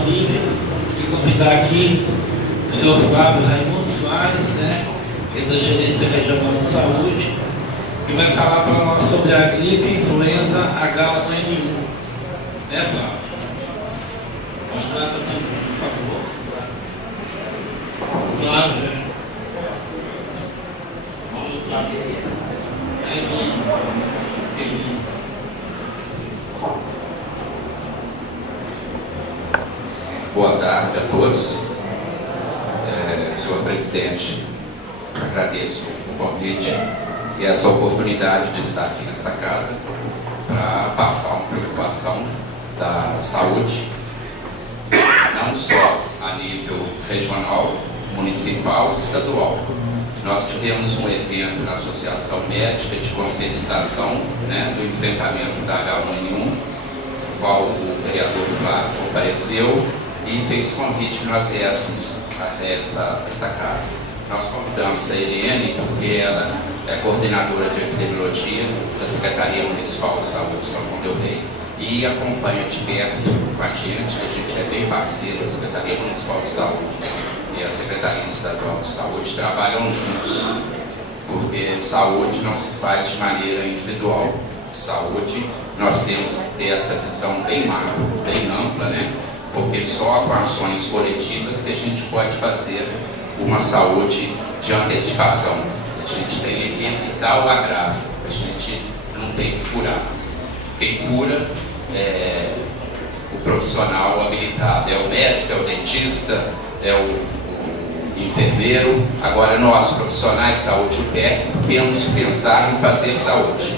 União Livre e convidar aqui o senhor Flávio Raimundo Soares, né, que é da Gerência Regional de Saúde, que vai falar para nós sobre a gripe influenza H1N1. Né, Flávio? Pode dar para por favor. Flávio. Boa tarde a todos. Senhor presidente, agradeço o convite e essa oportunidade de estar aqui nessa casa para passar uma preocupação da saúde, não só a nível regional, municipal e estadual. Nós tivemos um evento na Associação Médica de conscientização, né, do enfrentamento da H1N1, no qual o vereador Flávio compareceu e fez convite que nós viéssemos a essa casa. Nós convidamos a Eliane, porque ela é coordenadora de epidemiologia da Secretaria Municipal de Saúde de São João del Rei e acompanha de perto com a gente é bem parceiro da Secretaria Municipal de Saúde e a Secretaria Estadual de Saúde trabalham juntos, porque saúde não se faz de maneira individual. Saúde, nós temos que ter essa visão bem macro, bem ampla, né? Porque só com ações coletivas que a gente pode fazer uma saúde de antecipação. A gente tem que evitar o agravo, a gente não tem que curar. Quem cura é o profissional habilitado, é o médico, é o dentista, é o enfermeiro. Agora nós, profissionais de saúde, o técnico, temos que pensar em fazer saúde.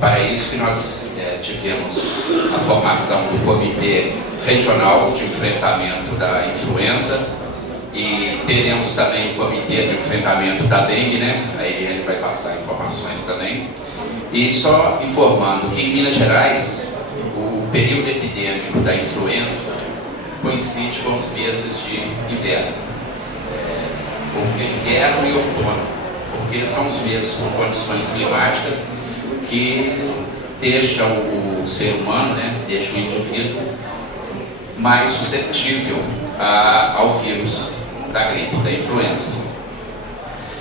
Para isso que nós tivemos a formação do Comitê Regional de Enfrentamento da Influenza e teremos também o Comitê de Enfrentamento da Dengue, né? A Eliane vai passar informações também. E só informando que em Minas Gerais o período epidêmico da influenza coincide com os meses de inverno, inverno e outono, porque são os meses com condições climáticas que deixam o ser humano, né, deixam o indivíduo mais suscetível ao vírus da gripe, da influenza.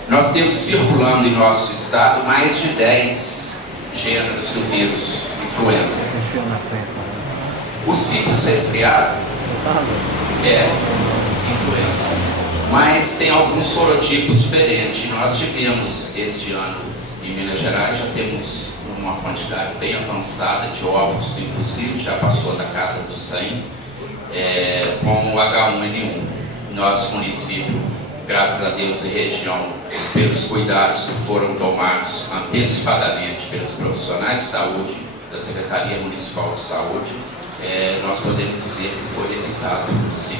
Nós temos circulando em nosso estado mais de 10 gêneros do vírus influenza. O simples resfriado é influenza, mas tem alguns sorotipos diferentes. Nós tivemos este ano em Minas Gerais, já temos uma quantidade bem avançada de óbitos, inclusive já passou da casa do 100, com o H1N1. Nosso município, graças a Deus e região, pelos cuidados que foram tomados antecipadamente pelos profissionais de saúde da Secretaria Municipal de Saúde, nós podemos dizer que foi evitado, sim.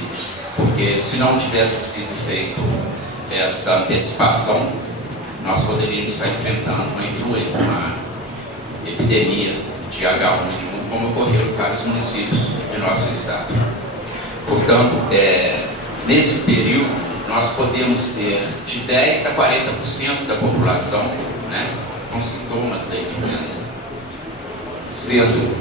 Porque se não tivesse sido feito essa antecipação, nós poderíamos estar enfrentando uma epidemia de H1N1, como ocorreu em vários municípios de nosso estado. Portanto, nesse período, nós podemos ter de 10% a 40% da população, né, com sintomas da influenza, sendo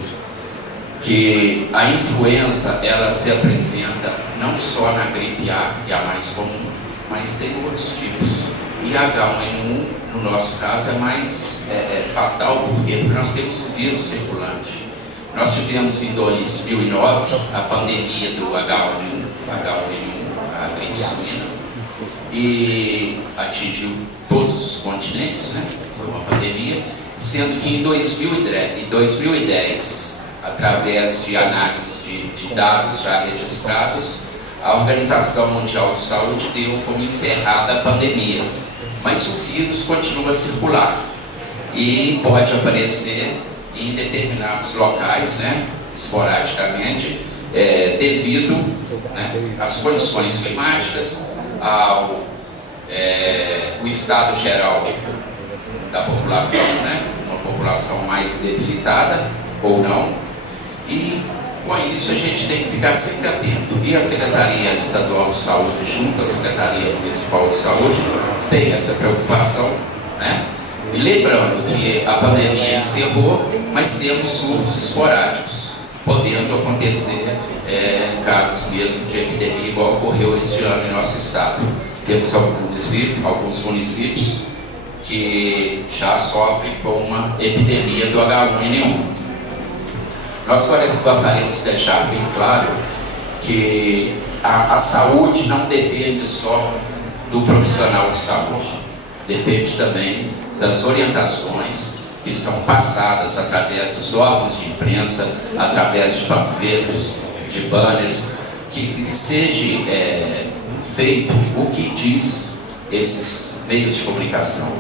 que a influenza ela se apresenta não só na gripe A, que é a mais comum, mas tem outros tipos. E a H1N1, no nosso caso, é mais fatal, porque nós temos o vírus circulante. Nós tivemos em 2009 a pandemia do H1N1, a gripe suína, e atingiu todos os continentes, né? Foi uma pandemia, sendo que em 2010, através de análise de dados já registrados, a Organização Mundial de Saúde deu como encerrada a pandemia. Mas o vírus continua a circular e pode aparecer em determinados locais, né, esporadicamente, devido, né, às condições climáticas, ao o estado geral da população, né, uma população mais debilitada ou não, e com isso a gente tem que ficar sempre atento. E a Secretaria Estadual de Saúde, junto à Secretaria Municipal de Saúde, tem essa preocupação, né? E lembrando que a pandemia encerrou, mas temos surtos esporádicos, podendo acontecer casos mesmo de epidemia, igual ocorreu este ano em nosso estado. Temos alguns municípios que já sofrem com uma epidemia do H1N1. Nós gostaríamos de deixar bem claro que a saúde não depende só do profissional de saúde, depende também das orientações que são passadas através dos órgãos de imprensa, através de panfletos, de banners, que seja feito o que diz esses meios de comunicação.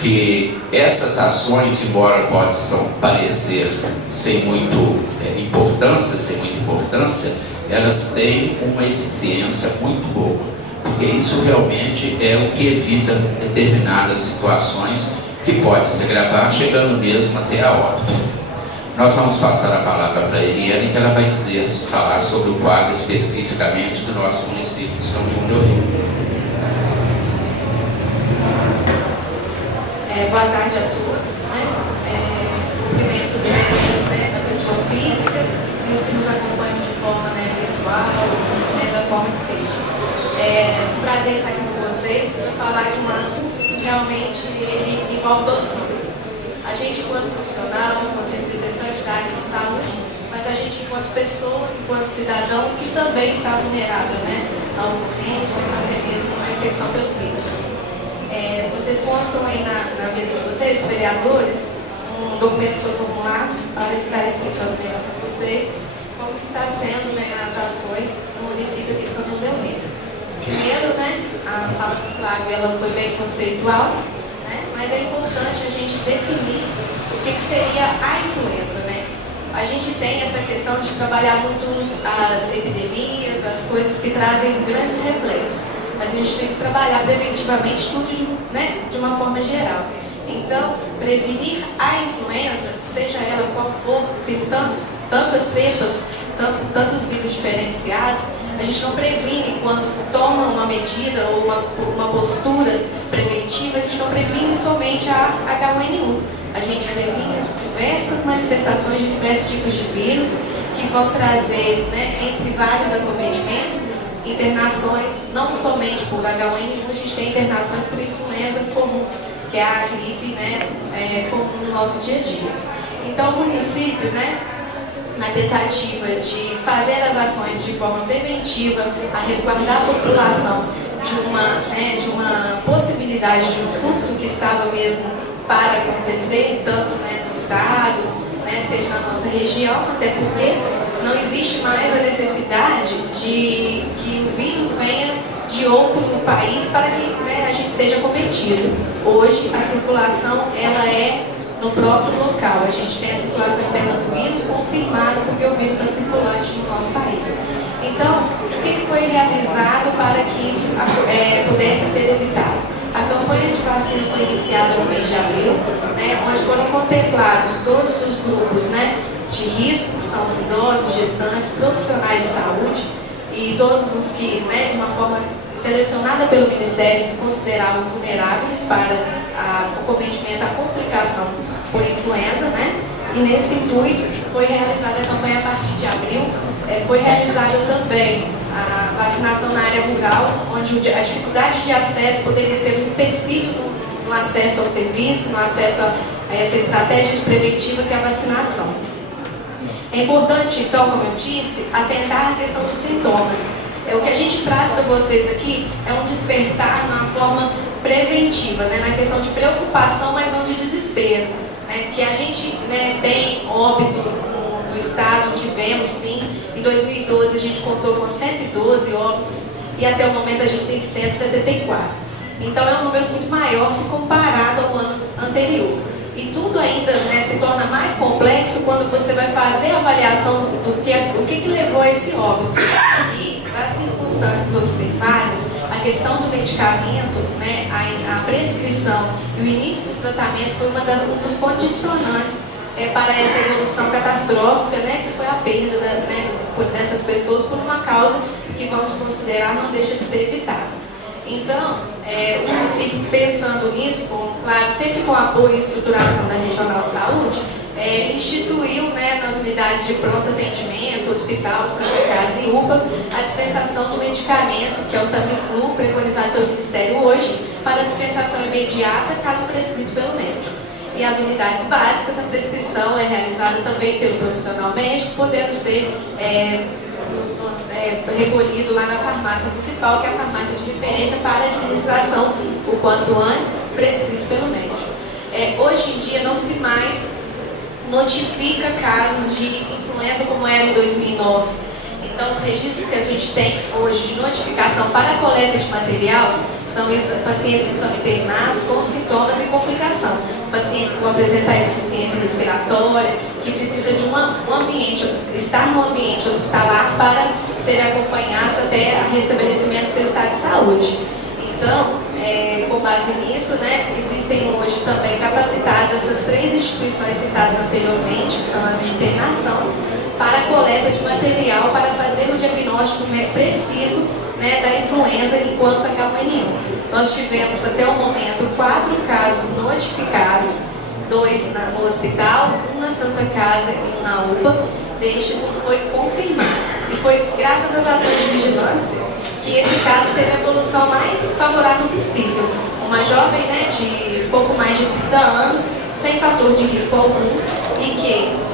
Que essas ações, embora possam parecer sem muita importância, elas têm uma eficiência muito boa, porque isso realmente é o que evita determinadas situações que pode se agravar, chegando mesmo até a óbito. Nós vamos passar a palavra para a Eliane, que ela vai falar sobre o quadro especificamente do nosso município de São João del Rei. Boa tarde a todos. Cumprimento os presentes, da pessoa física e os que nos acompanham de forma virtual, da forma que seja. Um prazer estar aqui com vocês para falar de um assunto que realmente ele envolve todos nós. A gente, enquanto profissional, enquanto representante da área da saúde, mas a gente, enquanto pessoa, enquanto cidadão, que também está vulnerável à ocorrência, até mesmo à infecção pelo vírus. Vocês constam aí na mesa de vocês, vereadores, um documento que foi formulado para estar explicando melhor para vocês como que está sendo as ações no município aqui de São João del Rei. Primeiro, a palavra do Flávio ela foi bem conceitual, mas é importante a gente definir o que seria a influenza. A gente tem essa questão de trabalhar muito as epidemias, as coisas que trazem grandes reflexos. Mas a gente tem que trabalhar preventivamente tudo de uma forma geral. Então, prevenir a influenza, seja ela qual for, tem tantas cepas, tantos vírus diferenciados, a gente não previne quando toma uma medida ou uma postura preventiva, a gente não previne somente a H1N1. A gente previne diversas manifestações de diversos tipos de vírus que vão trazer, entre vários acometimentos, internações, não somente por H1N1, a gente tem internações por influenza comum, que é a gripe comum no nosso dia a dia. Então, o município, na tentativa de fazer as ações de forma preventiva, a resguardar a população de uma possibilidade de um surto que estava mesmo para acontecer, tanto no estado, seja na nossa região, até porque não existe mais a necessidade de que o vírus venha de outro país para que a gente seja cometido. Hoje, a circulação ela é no próprio local. A gente tem a circulação interna do vírus confirmado porque o vírus está circulante no nosso país. Então, o que foi realizado para que isso pudesse ser evitado? A campanha de vacina foi iniciada no mês de abril, onde foram contemplados todos os grupos de risco, que são os idosos, gestantes, profissionais de saúde e todos os que, de uma forma selecionada pelo Ministério, se consideravam vulneráveis para o cometimento, a complicação por influenza, E nesse intuito foi realizada a campanha a partir de abril, foi realizada também a vacinação na área rural, onde a dificuldade de acesso poderia ser um empecilho no acesso ao serviço, no acesso a essa estratégia preventiva que é a vacinação. É importante, então, como eu disse, atentar à questão dos sintomas. O que a gente traz para vocês aqui é um despertar na forma preventiva, na questão de preocupação, mas não de desespero. Que a gente tem óbito no estado, tivemos sim. Em 2012 a gente contou com 112 óbitos e até o momento a gente tem 174. Então é um número muito maior se comparado ao ano anterior. E tudo ainda se torna mais complexo quando você vai fazer a avaliação do que levou a esse óbito. E das circunstâncias observadas, a questão do medicamento, a prescrição e o início do tratamento foi um dos condicionantes para essa evolução catastrófica, que foi a perda dessas pessoas por uma causa que vamos considerar não deixa de ser evitável. Então, o município, pensando nisso, claro, sempre com apoio e estruturação da Regional de Saúde, instituiu, né, nas unidades de pronto atendimento, hospital, Santa Casa e UPA, a dispensação do medicamento, que é o Tamiflu, preconizado pelo Ministério hoje, para dispensação imediata, caso prescrito pelo médico. E as unidades básicas, a prescrição é realizada também pelo profissional médico, podendo ser recolhido lá na farmácia municipal, que é a farmácia de referência para a administração, o quanto antes, prescrito pelo médico. Hoje em dia não se mais notifica casos de influenza como era em 2009. Então, os registros que a gente tem hoje de notificação para a coleta de material são pacientes que são internados com sintomas e complicação. Pacientes que vão apresentar insuficiência respiratória, que precisa de um ambiente, estar no ambiente hospitalar para serem acompanhados até o restabelecimento do seu estado de saúde. Então, com base nisso, né, existem hoje também capacitadas essas 3 instituições citadas anteriormente, que são as de internação, para a coleta de material para fazer o diagnóstico preciso, né, da influenza enquanto H1N1. Nós tivemos até o momento 4 casos notificados, 2 no hospital, 1 na Santa Casa e 1 na UPA. Destes foi confirmado. E foi graças às ações de vigilância que esse caso teve a evolução mais favorável possível. Uma jovem, né, de pouco mais de 30 anos, sem fator de risco algum, e que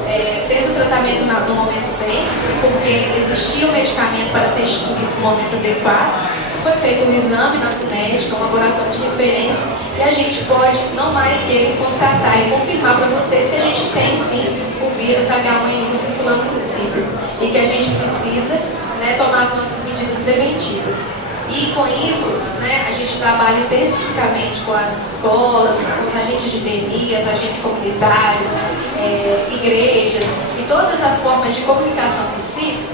fez o tratamento no momento certo, porque existia o medicamento para ser instituído no momento adequado. Foi feito um exame na FUNED, que é um laboratório de referência, e a gente pode, não mais que constatar e confirmar para vocês que a gente tem sim o vírus H1N1 circulando no município e que a gente precisa, né, tomar as nossas medidas preventivas. E com isso, né, a gente trabalha intensivamente com as escolas, com os agentes de DNI, os agentes comunitários, igrejas e todas as formas de comunicação possível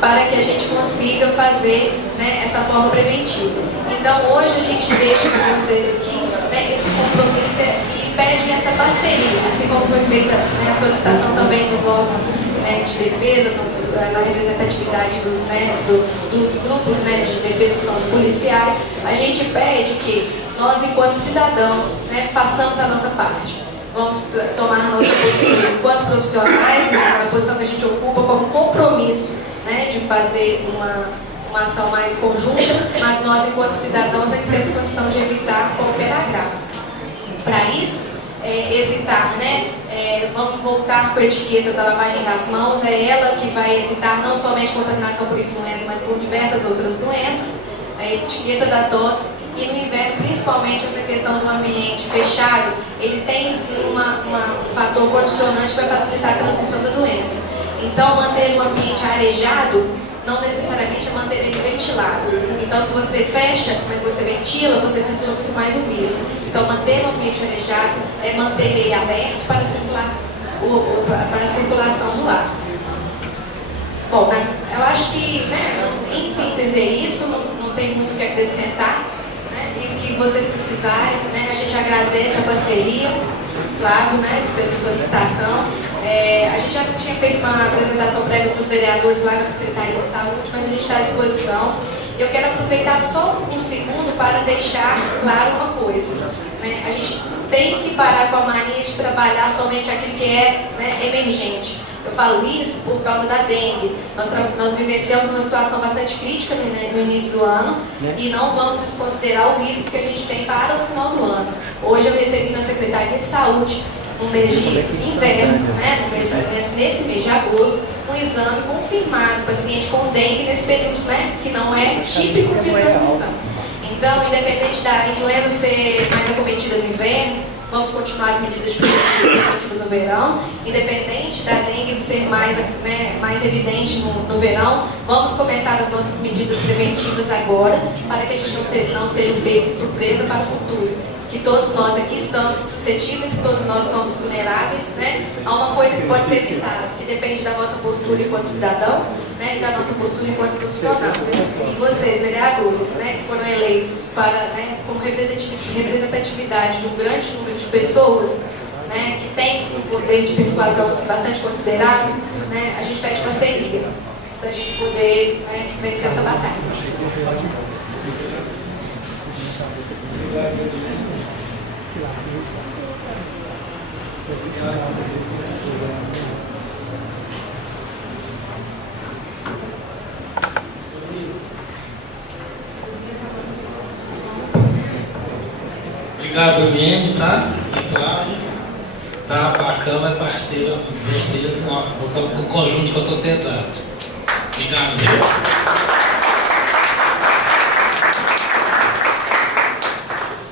para que a gente consiga fazer, né, essa forma preventiva. Então hoje a gente deixa com vocês aqui, né, esse compromisso e pede essa parceria, assim como foi feita, né, a solicitação também dos órgãos, né, de defesa, na representatividade dos grupos, né, de defesa, que são os policiais. A gente pede que nós, enquanto cidadãos, né, façamos a nossa parte. Vamos tomar a nossa postura enquanto profissionais, né, a posição que a gente ocupa como compromisso, né, de fazer uma ação mais conjunta, mas nós, enquanto cidadãos, é que temos condição de evitar qualquer agravo. Para isso, evitar, né, vamos voltar com a etiqueta da lavagem das mãos, é ela que vai evitar não somente contaminação por influenza, mas por diversas outras doenças, a etiqueta da tosse. E no inverno, principalmente, essa questão do ambiente fechado, ele tem sim um fator condicionante para facilitar a transmissão da doença. Então, manter o ambiente arejado não necessariamente é manter ele ventilado. Então, se você fecha, mas você ventila, você circula muito mais o vírus. Então, manter o ambiente arejado é manter ele aberto para para a circulação do ar. Bom, né, eu acho que, né, em síntese é isso, não tem muito o que acrescentar. E o que vocês precisarem, né, a gente agradece a parceria, Flávio, né, que fez a solicitação. A gente já tinha feito uma apresentação prévia para os vereadores lá na Secretaria de Saúde, mas a gente está à disposição. Eu quero aproveitar só um segundo para deixar claro uma coisa, né? A gente tem que parar com a mania de trabalhar somente aquilo que é, né, emergente. Eu falo isso por causa da dengue. Nós vivenciamos uma situação bastante crítica no início do ano e não vamos desconsiderar o risco que a gente tem para o final do ano. Hoje eu recebi na Secretaria de Saúde, no mês de inverno, né, nesse mês de agosto, um exame confirmado, paciente com dengue nesse período, né, que não é típico de transmissão. Então, independente da influenza ser mais acometida no inverno, vamos continuar as medidas preventivas no verão. Independente da dengue de ser mais, né, mais evidente no verão, vamos começar as nossas medidas preventivas agora, para que a gente não seja um pego de surpresa para o futuro. Que todos nós aqui estamos suscetíveis, todos nós somos vulneráveis, né, a uma coisa que pode ser evitada, que depende da nossa postura enquanto cidadão, né, e da nossa postura enquanto profissional. E vocês, vereadores, né, que foram eleitos para, né, como representatividade de um grande número de pessoas, né, que tem um poder de persuasão bastante considerável, né, a gente pede parceria para a gente poder, né, vencer essa batalha. Obrigado, Eliane, tá? E Flávio, tá? Bacana, é parceira de vocês, nossa, no conjunto com a sociedade. Obrigado, viu?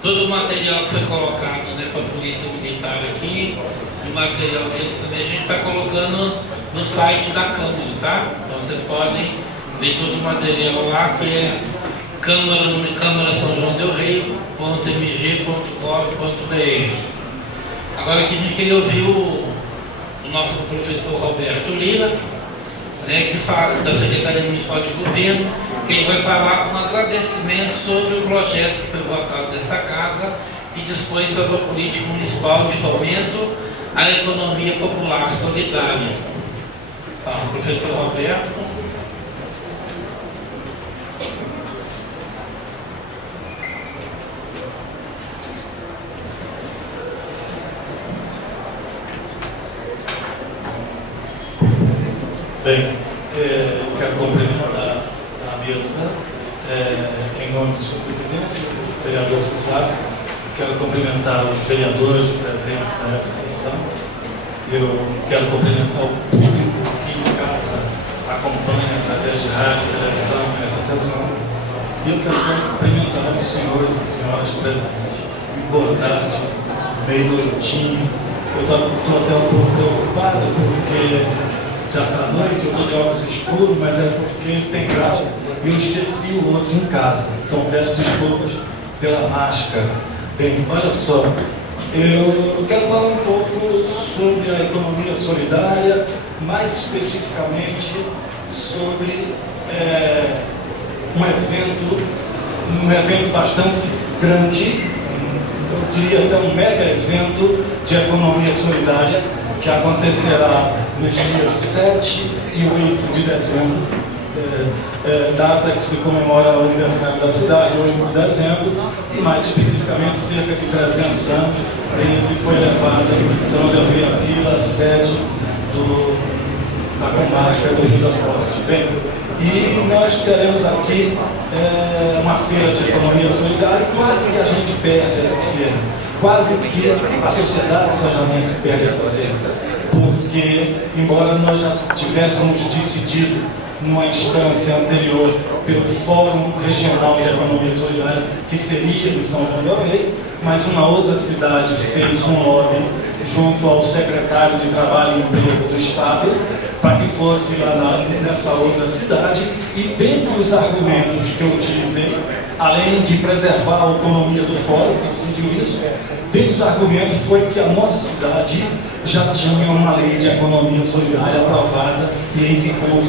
Todo o material que foi colocado, né, para a Polícia Militar aqui, e o material deles também, a gente está colocando no site da Câmara, tá? Então vocês podem ver todo o material lá, que é Câmara São João del Rei.mg.gov.br. Agora aqui a gente queria ouvir o nosso professor Roberto Lira, né, que fala da Secretaria Municipal de Governo, que ele vai falar um agradecimento sobre o projeto que foi votado nessa casa, que dispõe sobre a política municipal de fomento à economia popular solidária. Então, professor Roberto. Bem, quero cumprimentar a mesa em nome do senhor presidente, o vereador Fusaro. Quero cumprimentar os vereadores presentes nessa sessão. Eu quero cumprimentar o público que em casa acompanha através de rádio e televisão essa sessão. E eu quero cumprimentar os senhores e senhoras presentes. Boa tarde, meio noitinho. Eu estou até um pouco preocupado porque já está noite, eu estou de óculos escuros, mas é porque tem grau e eu esqueci o outro em casa. Então peço desculpas pela máscara. Bem, olha só, eu quero falar um pouco sobre a economia solidária, mais especificamente sobre um evento bastante grande, eu diria até um mega evento de economia solidária, que acontecerá nos dias 7 e 8 de dezembro, data que se comemora o aniversário da cidade, 8 de dezembro, e mais especificamente cerca de 300 anos, em que foi elevada São João del Rei a vila sede da comarca do Rio das Fortes. Bem, e nós teremos aqui uma feira de economia solidária, e quase que a gente perde essa feira. Quase que a sociedade sojanense perde essa feira, porque, embora nós já tivéssemos decidido numa instância anterior pelo Fórum Regional de Economia Solidária, que seria em São João del Rei, mas uma outra cidade fez um lobby junto ao secretário de Trabalho e Emprego do Estado, para que fosse lá nessa outra cidade, e dentre os argumentos que eu utilizei, além de preservar a autonomia do fórum, que decidiu isso, dentre os argumentos foi que a nossa cidade já tinha uma lei de economia solidária aprovada e em vigor.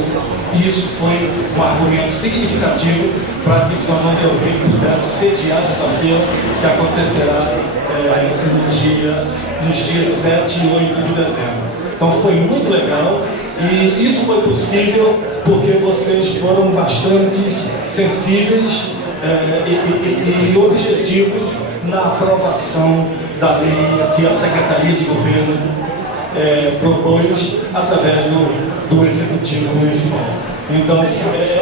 E isso foi um argumento significativo para que São João del Rei pudesse sediar essa feira, que acontecerá nos dias 7 e 8 de dezembro. Então foi muito legal. E isso foi possível porque vocês foram bastante sensíveis e objetivos na aprovação da lei que a Secretaria de Governo propôs através do Executivo Municipal. Então,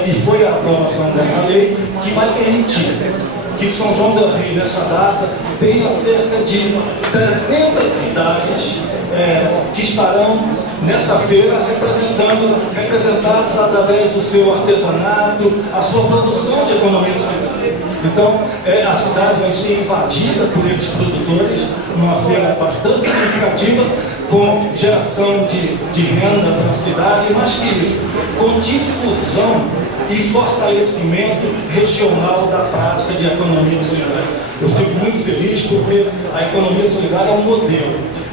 e foi a aprovação dessa lei que vai permitir que São João del Rei, nessa data, tenha cerca de 300 cidades que estarão nessa feira representados através do seu artesanato, a sua produção de economia solidária. Então, a cidade vai ser invadida por esses produtores numa feira bastante significativa, com geração de renda para a cidade, mas que com difusão e fortalecimento regional da prática de economia solidária. Eu fico muito feliz porque a economia solidária é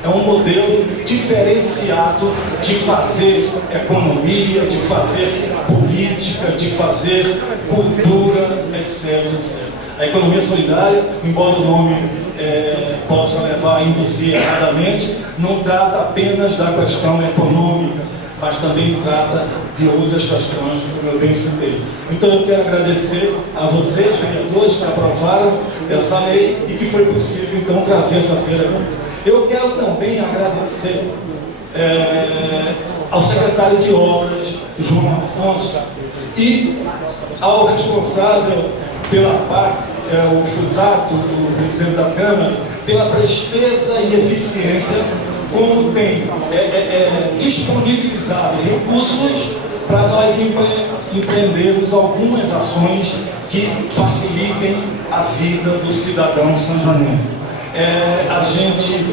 um modelo diferenciado de fazer economia, de fazer política, de fazer cultura, etc, etc. A economia solidária, embora o nome possa levar a induzir erradamente, não trata apenas da questão econômica, mas também trata de outras questões, como eu bem citei. Então eu quero agradecer a vocês, vereadores, que aprovaram essa lei e que foi possível então trazer essa feira Eu quero também agradecer ao secretário de Obras, João Afonso, e ao responsável pela PAC, o Fusato, o presidente da Câmara, pela presteza e eficiência, como tem disponibilizado recursos para nós empreendermos algumas ações que facilitem a vida do cidadão sanjoanense. A gente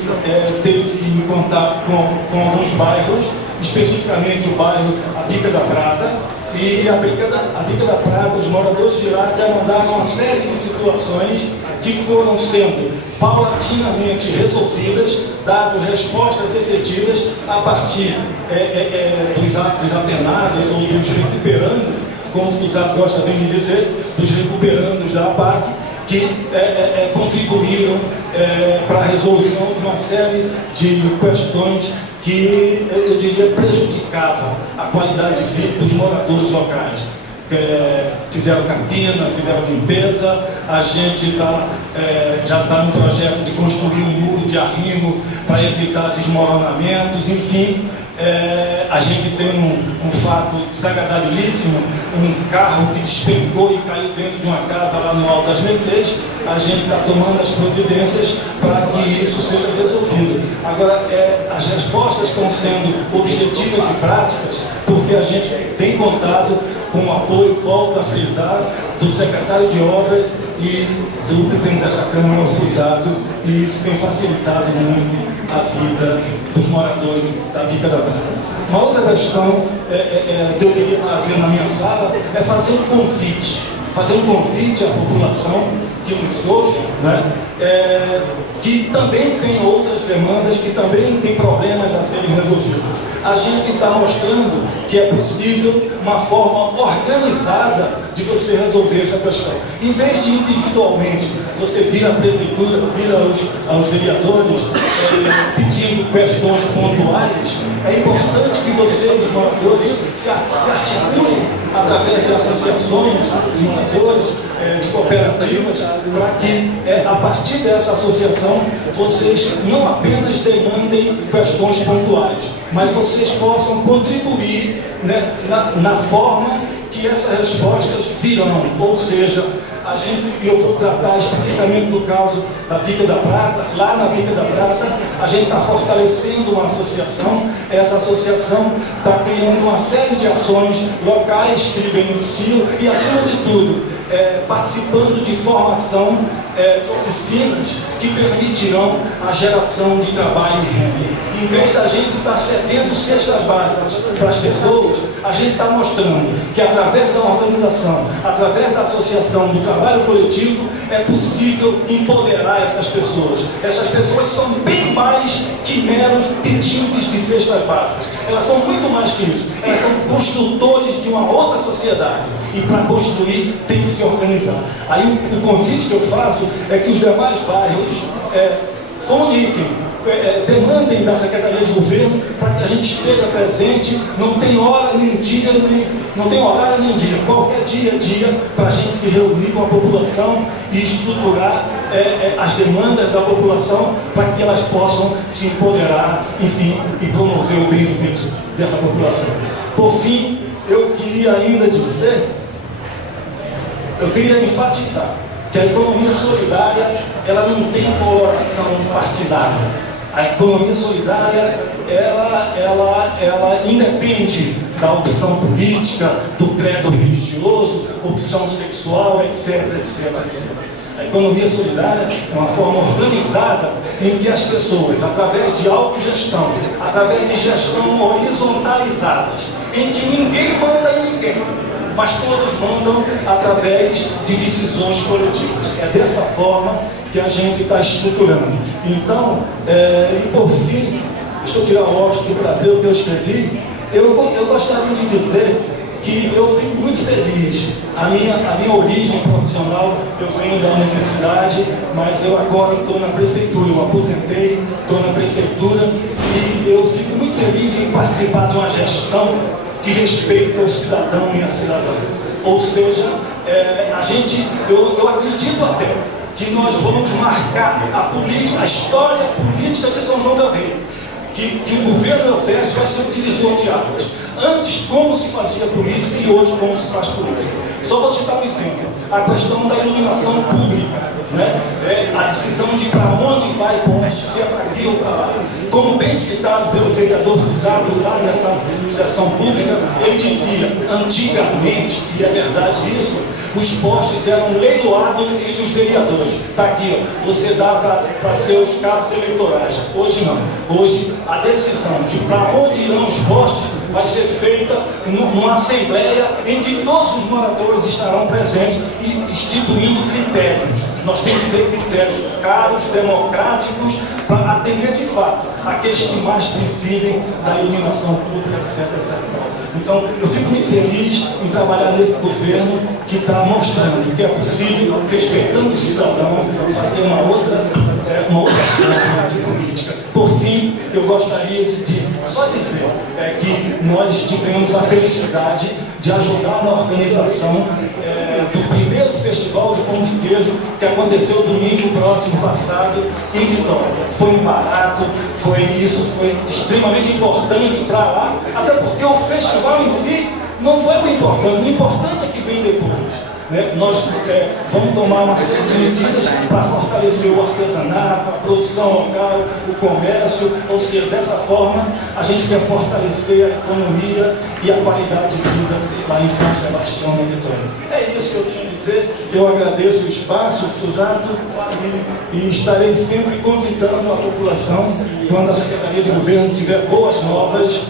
teve em contato com alguns bairros, especificamente o bairro A Bica da Prata, e a Bica da Prata, os moradores de lá demandaram uma série de situações que foram sendo paulatinamente resolvidas, dado respostas efetivas a partir dos apenados ou dos recuperandos, como o Fusato gosta bem de dizer, dos recuperandos da APAC, que contribuíram para a resolução de uma série de questões que, eu diria, prejudicavam a qualidade de vida dos moradores locais. Fizeram capina, fizeram limpeza, a gente já está no projeto de construir um muro de arrimo para evitar desmoronamentos, enfim. A gente tem um fato desagradabilíssimo, um carro que despencou e caiu dentro de uma casa lá no Alto das Mercês. A gente está tomando as providências para que isso seja resolvido. Agora, as respostas estão sendo objetivas e práticas, porque a gente tem contado com o apoio, volto a frisar, do secretário de Obras e do presidente dessa Câmara, o Fusato, e isso tem facilitado muito a vida dos moradores da Bica da Prata. Uma outra questão que eu queria fazer na minha fala é fazer um convite à população que nos ouve, né? Que também tem outras demandas, que também tem problemas a serem resolvidos. A gente está mostrando que é possível uma forma organizada de você resolver essa questão. Em vez de individualmente você vir à prefeitura, vir aos vereadores pedindo questões pontuais, é importante que vocês, moradores, se articulem através de associações de moradores, de cooperativas, para que a partir dessa associação vocês não apenas demandem questões pontuais, mas vocês possam contribuir, né, na forma que essas respostas virão. Ou seja, eu vou tratar especificamente do caso da Bica da Prata. Lá na Bica da Prata, a gente está fortalecendo uma associação. Essa associação está criando uma série de ações locais que lhe beneficiam e, acima de tudo, participando de formação de oficinas que permitirão a geração de trabalho e renda. Em vez da gente estar cedendo cestas básicas para as pessoas, a gente está mostrando que através da organização, através da associação, do trabalho coletivo, é possível empoderar essas pessoas. Essas pessoas são bem mais que meros pedintes de cestas básicas. Elas são muito mais que isso. Elas são construtores de uma outra sociedade. E para construir tem que se organizar. Aí o convite que eu faço é que os demais bairros comuniquem, demandem da Secretaria de Governo para que a gente esteja presente. Não tem hora nem dia, não tem horário nem dia. Qualquer dia é dia para a gente se reunir com a população e estruturar as demandas da população para que elas possam se empoderar, enfim, e promover o bem dessa população. Por fim, eu queria ainda dizer, eu queria enfatizar que a economia solidária, ela não tem coloração partidária. A economia solidária, ela independe da opção política, do credo religioso, opção sexual, etc, etc, etc. A economia solidária é uma forma organizada em que as pessoas, através de autogestão, através de gestão horizontalizadas, em que ninguém manda em ninguém, mas todos mandam através de decisões coletivas. É dessa forma que a gente está estruturando. Então, e por fim, deixa eu tirar o óculos para ver o que eu escrevi. Eu gostaria de dizer que eu fico muito feliz. A minha origem profissional, eu venho da universidade, mas eu agora estou na prefeitura. Eu aposentei, estou na prefeitura e eu fico muito feliz em participar de uma gestão que respeita o cidadão e a cidadã. Ou seja, eu acredito até que nós vamos marcar a história política de São João del Rei, que o governo Elvésio vai ser um divisor de águas. Antes, como se fazia política e hoje, como se faz política. Só vou citar um exemplo: a questão da iluminação pública, né? A decisão de para onde vai ponte, se é para aqui ou para lá. Como bem citado pelo vereador Fusado lá nessa sessão pública, ele dizia, antigamente, e é verdade isso, os postes eram leiloados entre os vereadores. Está aqui, ó, você dá para seus cabos eleitorais. Hoje não. Hoje a decisão de para onde irão os postes vai ser feita numa assembleia em que todos os moradores estarão presentes e instituindo critérios. Nós temos que ter critérios caros, democráticos, para atender de fato aqueles que mais precisem da iluminação pública, etc. Então, eu fico muito feliz em trabalhar nesse governo que está mostrando que é possível, respeitando o cidadão, fazer uma outra forma de política. Por fim, eu gostaria de só dizer que nós tivemos a felicidade de ajudar na organização do primeiro festival de pão de queijo que aconteceu domingo próximo passado em Vitória. Foi um barato, isso foi extremamente importante para lá, até porque o festival em si não foi o importante é que vem depois. Nós vamos tomar uma série de medidas para fortalecer o artesanato, a produção local, o comércio, ou seja, dessa forma a gente quer fortalecer a economia e a qualidade de vida lá em São Sebastião, na Vitória. É isso que eu tinha a dizer. Eu agradeço o espaço, o Fusado, e estarei sempre convidando a população, quando a Secretaria de Governo tiver boas novas,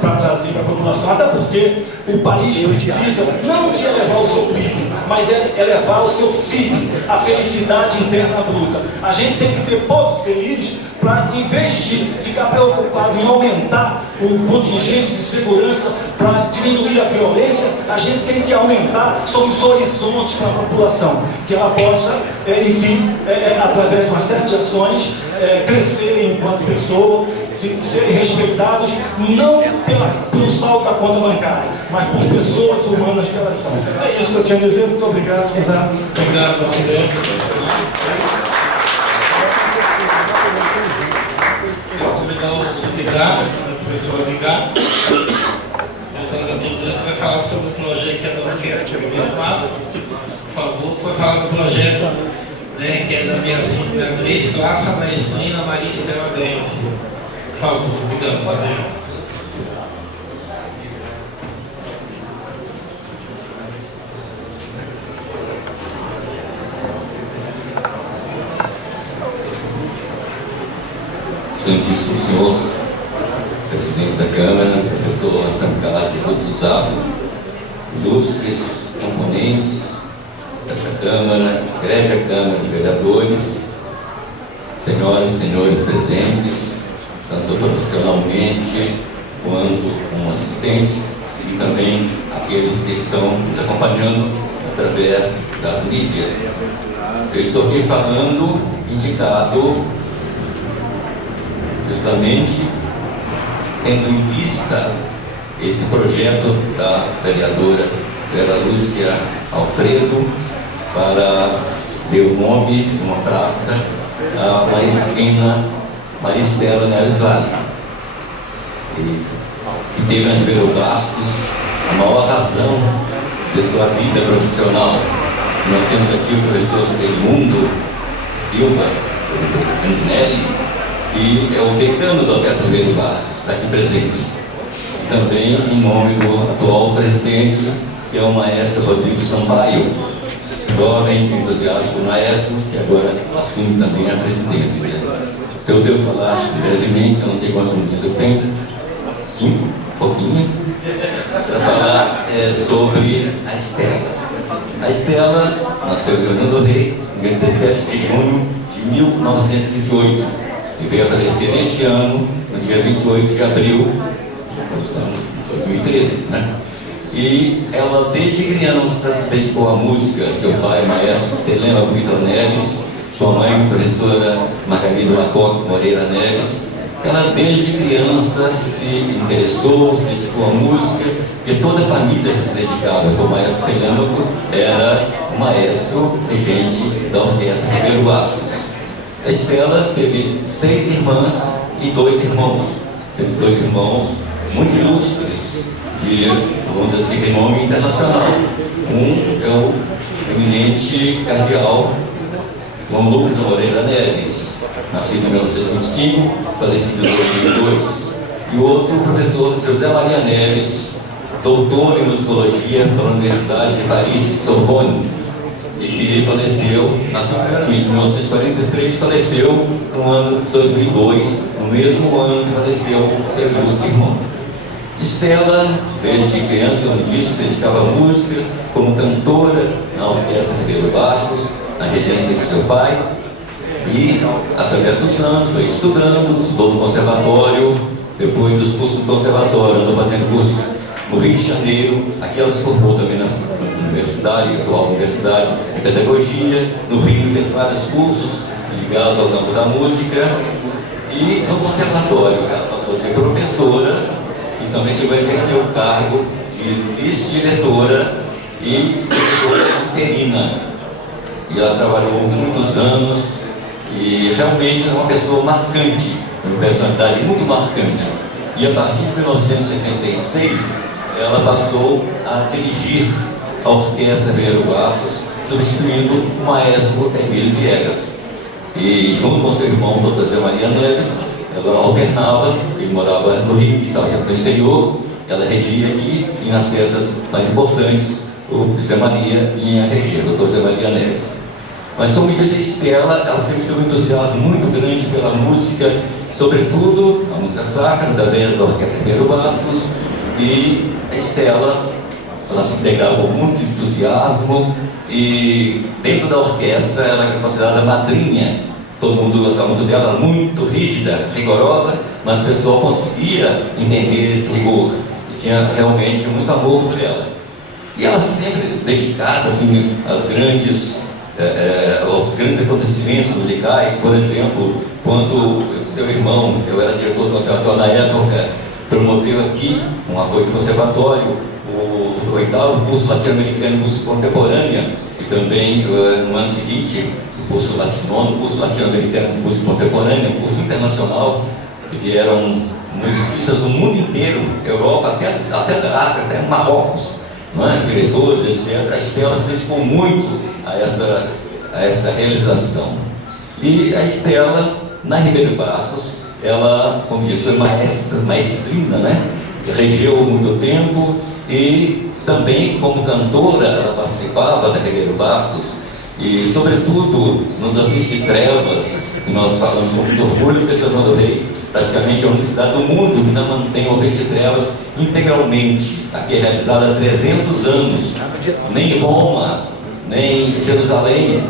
para trazer para a população, até porque o país precisa não de elevar o seu PIB, mas elevar o seu FIB, a felicidade interna bruta. A gente tem que ter povo feliz para, em vez de ficar preocupado em aumentar o contingente de segurança para diminuir a violência, a gente tem que aumentar os horizontes para a população, que ela possa, enfim, através de uma série de ações, crescerem enquanto pessoa, serem respeitados, não pelo saldo da conta bancária, mas por pessoas humanas que elas são. É isso que eu tinha a dizer. Muito obrigado, Fusado. Obrigado, André. Vou convidar o Ligar, o professor Ligar. Vai falar sobre o projeto que é da Orquestra Primeiro Passo. Por favor, vai falar do projeto, que é da minha atriz, Praça Maestrina Maria Estela Grêmio. Por favor, obrigado, Padre. Santíssimo Senhor, presidente da Câmara, professor Tancado Fusado, ilustres componentes desta Câmara, Igreja Câmara de Vereadores, senhoras e senhores presentes, tanto profissionalmente quanto como assistentes, e também aqueles que estão nos acompanhando através das mídias. Eu estou aqui falando, indicado, justamente tendo em vista esse projeto da vereadora Vera Lúcia Alfredo para dar o nome de uma praça a Maestrina Maria Estela Neves Vale, que teve na Ribeirão Bastos a maior razão de sua vida profissional. Nós temos aqui o professor Edmundo Silva Andinelli, que é o decano da Orquestra Ribeirão Bastos, está aqui presente. Também em nome do atual presidente, que é o maestro Rodrigo Sampaio, jovem, entusiástico maestro, que agora assume também a presidência. Então eu devo falar brevemente, eu não sei quantos minutos eu tenho, 5, pouquinho, para falar sobre a Estela. A Estela nasceu em São João del Rei, dia 17 de junho de 1928, e veio a falecer este ano, no dia 28 de abril de 2013, né? E ela, desde criança, se dedicou à música. Seu pai, maestro Telema Vitor Neves, sua mãe, professora Margarida Lacoque Moreira Neves, Ela desde criança se interessou, se dedicou à música, porque toda a família se dedicava. O maestro Telêmaco era o maestro regente da orquestra Ribeiro Bastos. A Estela teve 6 irmãs e 2 irmãos. Teve 2 irmãos muito ilustres, de, vamos dizer assim, renome internacional. Um é o eminente cardeal João Lucas Moreira Neves, nascido em 1925, falecido em 2002. E o outro, o professor José Maria Neves, doutor em musicologia pela Universidade de Paris, Sorbonne, e que faleceu, nasceu em 1943, faleceu no ano de 2002, no mesmo ano que faleceu seu ilustre irmão. Estela, desde criança, como disse, se dedicava à música, como cantora na Orquestra Ribeiro Bastos, na regência de seu pai, e através dos anos foi estudando, estudou no conservatório, depois dos cursos do conservatório, andou fazendo cursos no Rio de Janeiro, aqui ela se formou também na universidade, atual universidade de pedagogia, no Rio fez vários cursos ligados ao campo da música, e no conservatório ela passou a ser professora e também chegou a exercer o cargo de vice-diretora e diretora interina. E ela trabalhou muitos anos e realmente é uma pessoa marcante, uma personalidade muito marcante. E a partir de 1976, ela passou a dirigir a Orquestra Ribeiro Bastos, substituindo o maestro Emílio Viegas. E junto com seu irmão, Dr. Zé Maria Neves, ela alternava, ele morava no Rio, estava sempre no exterior, ela regia aqui, e nas festas mais importantes, o Zé Maria vinha reger, o Dr. Zé Maria Neves. Mas como disse a Estela, ela sempre teve um entusiasmo muito grande pela música, sobretudo a música sacra, através da Orquestra Ribeiro Bastos, e a Estela, ela se integrava com muito entusiasmo, e dentro da orquestra ela era considerada madrinha. Todo mundo gostava muito dela, muito rígida, rigorosa, mas o pessoal conseguia entender esse rigor, e tinha realmente muito amor por ela. E ela sempre dedicada assim, aos grandes acontecimentos musicais. Por exemplo, quando seu irmão, eu era diretor do conservatório na época, promoveu aqui um apoio do conservatório, o 8º curso latino-americano de música contemporânea, e também no ano seguinte o curso latino-americano de música contemporânea, um curso internacional, que vieram musicistas do mundo inteiro, Europa, até da África, até Marrocos, não é? Diretores, etc. A Estela se dedicou muito a essa realização. E a Estela, na Ribeiro Bastos, ela, como disse, foi maestrina, né? Regeu muito tempo, e também como cantora ela participava da Ribeiro Bastos, e sobretudo nos ofícios de trevas, que nós falamos com muito orgulho, porque São João do Rei praticamente é a única cidade do mundo que não mantém o ofício de trevas integralmente. Aqui é realizado há 300 anos. Nem Roma, nem Jerusalém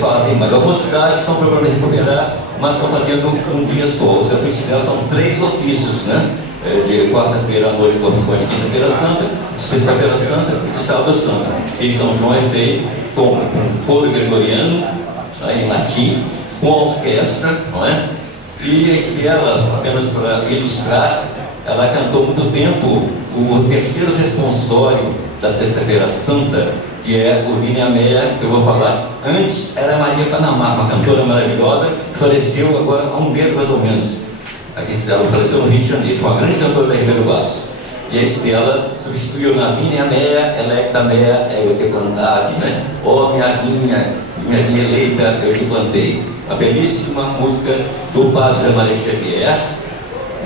fazem, mas algumas cidades estão procurando recuperar, mas estão fazendo um dia só. O ofício de trevas são 3 ofícios, né? De quarta-feira à noite corresponde a quinta-feira santa, de sexta-feira santa e de sábado santo. E em São João é feito com um coro gregoriano, né, em latim, com a orquestra, não é? E a Estela, apenas para ilustrar, ela cantou muito tempo o 3º responsório da Sexta-feira Santa, que é o Vini Amélia, que eu vou falar. Antes era Maria Panamá, uma cantora maravilhosa, que faleceu agora há um mês mais ou menos. Ela faleceu no Rio de Janeiro, foi uma grande cantora da Ribeiro Bastos. E a Estela substituiu na Vini Amélia, Electa Amélia, eu te plantave, né? Oh, minha vinha eleita, eu te plantei. A belíssima música do padre José Maria Xavier,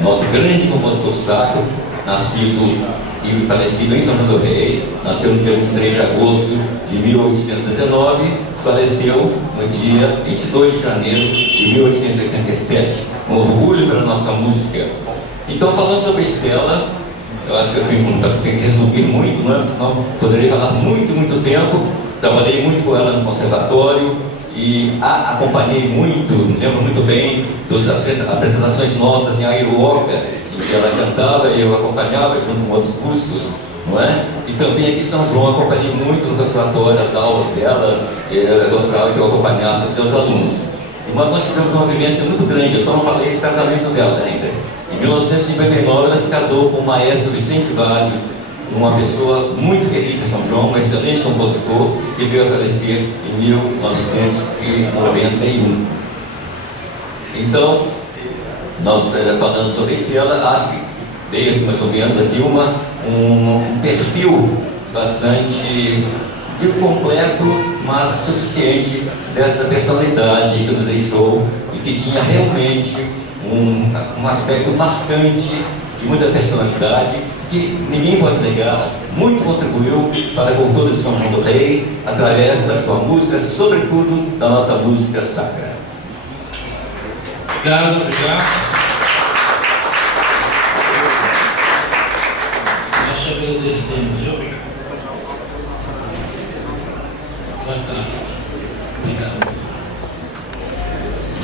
nosso grande compositor sacro, nascido e falecido em São João do Rei, nasceu no dia 23 de agosto de 1819, faleceu no dia 22 de janeiro de 1887, um orgulho para a nossa música. Então, falando sobre a Estela, eu acho que eu tenho que resumir muito, não é? Senão poderia falar muito tempo. Trabalhei muito com ela no conservatório e a acompanhei muito, me lembro muito bem das apresentações nossas em Aiuoca, em que ela cantava e eu acompanhava junto com outros músicos, não é? E também aqui em São João acompanhei muito no conservatório as aulas dela, eu gostava que eu acompanhasse os seus alunos. Mas nós tivemos uma vivência muito grande, eu só não falei do casamento dela ainda. Em 1959 ela se casou com o maestro Vicente Vale, uma pessoa muito querida em São João, um excelente compositor, e veio a falecer em 1991. Então, nós falando sobre a estrela, acho que dei assim, mais ou menos aqui um perfil bastante completo, mas suficiente dessa personalidade que nos deixou e que tinha realmente um aspecto marcante de muita personalidade que ninguém pode negar, muito contribuiu para a cultura de São João do Rei através da sua música, sobretudo da nossa música sacra. Obrigado. Nós te agradecemos, viu? Obrigado.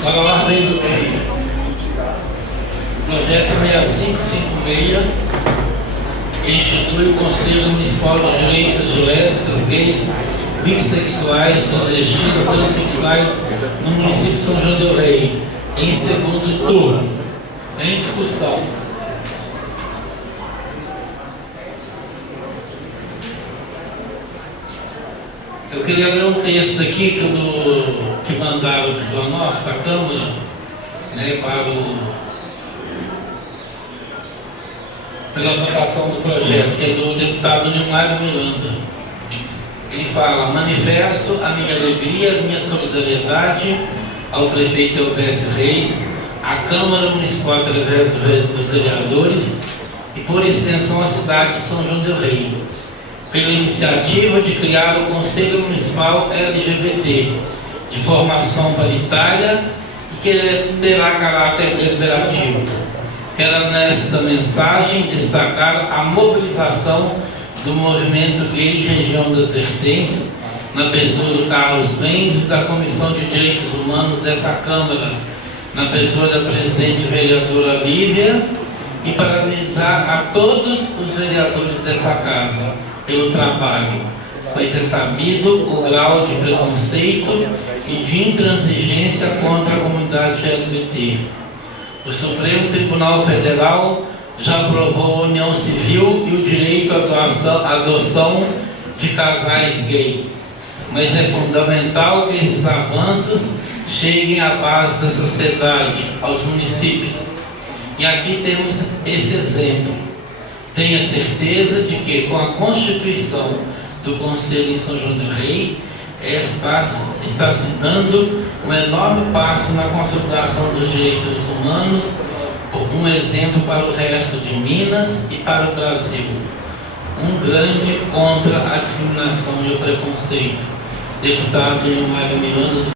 Para a ordem do meio. Projeto 6556, que institui o Conselho Municipal de Direitos de Lésbicas, Gays, Bissexuais, Travestis e Transsexuais no município de São João del Rei, em segundo turno. Em discussão. Eu queria ler um texto aqui que mandaram para nós, para a Câmara, né, pela votação do projeto, que é do deputado Nilmário Miranda. Ele fala: manifesto a minha alegria, a minha solidariedade ao prefeito Elvésio Reis, à Câmara Municipal através dos vereadores e por extensão à cidade de São João del Rei, pela iniciativa de criar o Conselho Municipal LGBT, de formação paritária e que terá caráter deliberativo. Quero nesta mensagem destacar a mobilização do movimento gay região das Vertentes, na pessoa do Carlos Mendes e da Comissão de Direitos Humanos dessa Câmara, na pessoa da presidente vereadora Lívia, e parabenizar a todos os vereadores dessa casa pelo trabalho, pois é sabido o grau de preconceito e de intransigência contra a comunidade LGBT. O Supremo Tribunal Federal já aprovou a união civil e o direito à adoção de casais gays, mas é fundamental que esses avanços cheguem à base da sociedade, aos municípios. E aqui temos esse exemplo. Tenha certeza de que com a constituição do Conselho em São João del Rei está se dando um enorme passo na consolidação dos direitos humanos, um exemplo para o resto de Minas e para o Brasil. Um grande contra a discriminação e o preconceito. Deputado Nilmário Miranda.